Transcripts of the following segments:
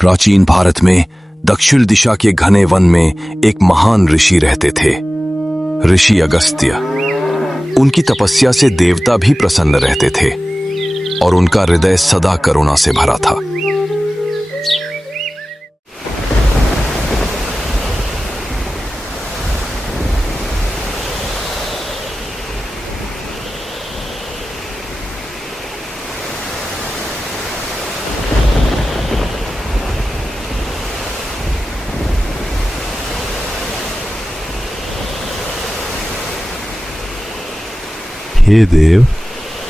प्राचीन भारत में दक्षिण दिशा के घने वन में एक महान ऋषि रहते थे, ऋषि अगस्त्य। उनकी तपस्या से देवता भी प्रसन्न रहते थे और उनका हृदय सदा करुणा से भरा था। हे देव,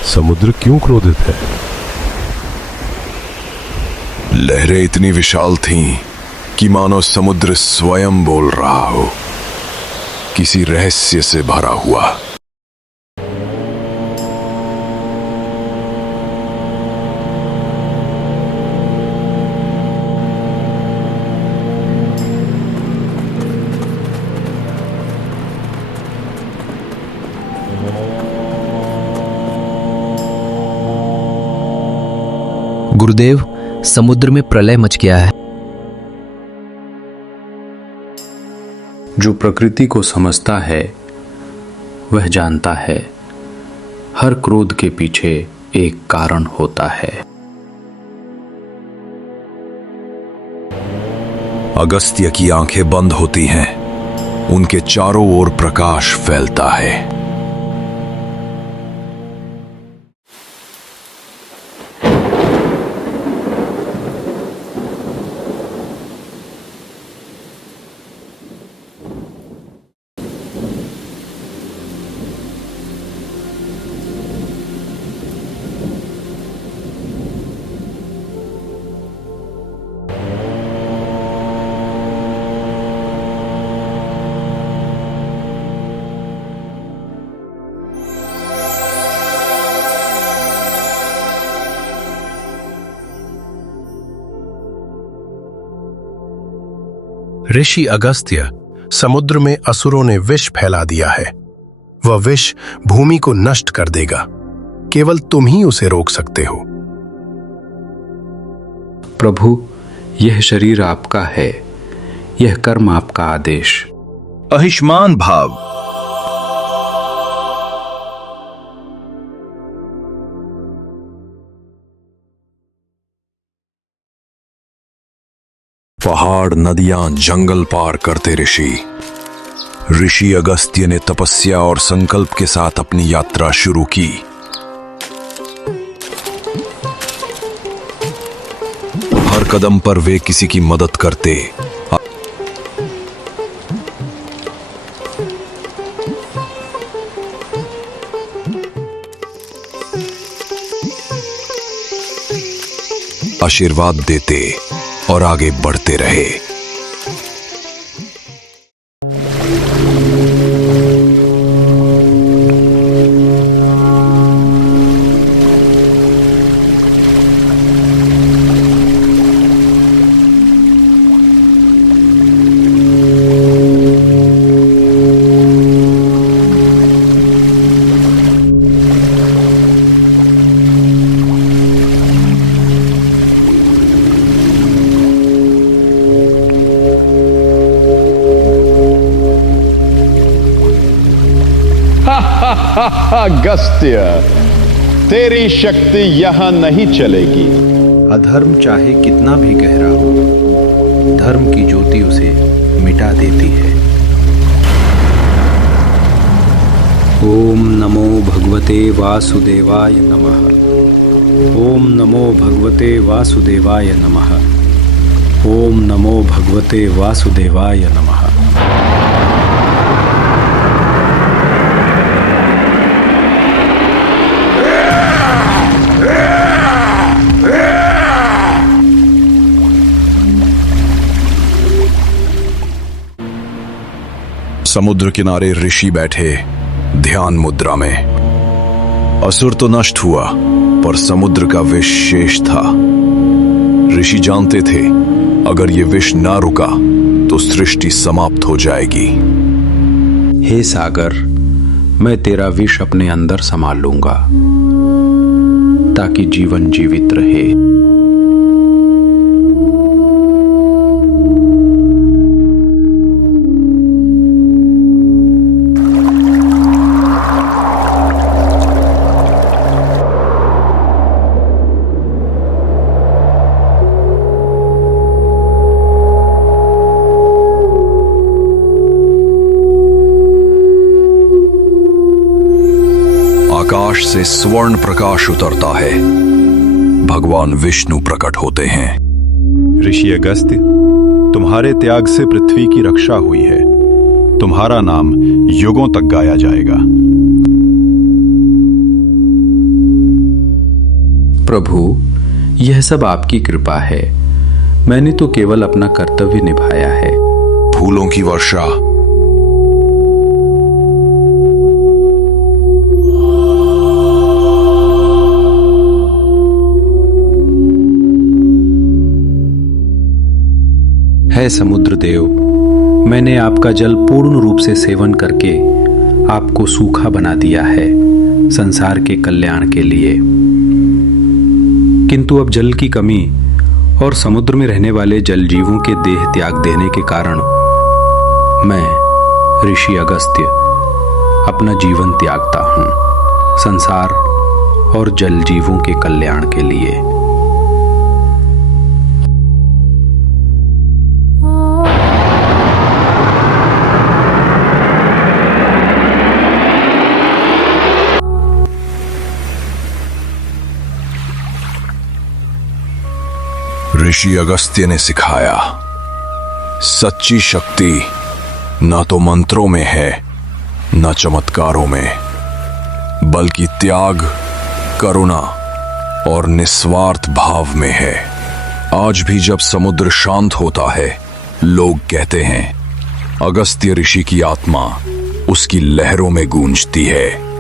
समुद्र क्यों क्रोधित है? लहरें इतनी विशाल थीं कि मानो समुद्र स्वयं बोल रहा हो, किसी रहस्य से भरा हुआ। गुरुदेव, समुद्र में प्रलय मच गया है। जो प्रकृति को समझता है वह जानता है, हर क्रोध के पीछे एक कारण होता है। अगस्त्य की आंखें बंद होती हैं, उनके चारों ओर प्रकाश फैलता है। ऋषि अगस्त्य, समुद्र में असुरों ने विष फैला दिया है। वह विष भूमि को नष्ट कर देगा। केवल तुम ही उसे रोक सकते हो। प्रभु, यह शरीर आपका है, यह कर्म आपका आदेश। अहिष्मान भाव। पहाड़, नदियां, जंगल पार करते ऋषि अगस्त्य ने तपस्या और संकल्प के साथ अपनी यात्रा शुरू की। हर कदम पर वे किसी की मदद करते, आशीर्वाद देते और आगे बढ़ते रहे। अगस्त्य, तेरी शक्ति यहां नहीं चलेगी। अधर्म चाहे कितना भी गहरा हो, धर्म की ज्योति उसे मिटा देती है। ओम नमो भगवते वासुदेवाय नमः। ओम नमो भगवते वासुदेवाय नमः। ओम नमो भगवते वासुदेवाय नमः। समुद्र किनारे ऋषि बैठे ध्यान मुद्रा में। असुर तो नष्ट हुआ, पर समुद्र का विष शेष था। ऋषि जानते थे, अगर ये विष ना रुका तो सृष्टि समाप्त हो जाएगी। हे सागर, मैं तेरा विष अपने अंदर संभाल लूंगा ताकि जीवन जीवित रहे। आकाश से स्वर्ण प्रकाश उतरता है। भगवान विष्णु प्रकट होते हैं। ऋषि अगस्त्य, तुम्हारे त्याग से पृथ्वी की रक्षा हुई है। तुम्हारा नाम युगों तक गाया जाएगा। प्रभु, यह सब आपकी कृपा है। मैंने तो केवल अपना कर्तव्य निभाया है। फूलों की वर्षा। है समुद्र देव, मैंने आपका जल पूर्ण रूप से सेवन करके आपको सूखा बना दिया है संसार के कल्याण के लिए। किंतु अब जल की कमी और समुद्र में रहने वाले जल जीवों के देह त्याग देने के कारण मैं ऋषि अगस्त्य अपना जीवन त्यागता हूं संसार और जल जीवों के कल्याण के लिए। ऋषि अगस्त्य ने सिखाया, सच्ची शक्ति न तो मंत्रों में है न चमत्कारों में, बल्कि त्याग, करुणा और निस्वार्थ भाव में है। आज भी जब समुद्र शांत होता है, लोग कहते हैं अगस्त्य ऋषि की आत्मा उसकी लहरों में गूंजती है।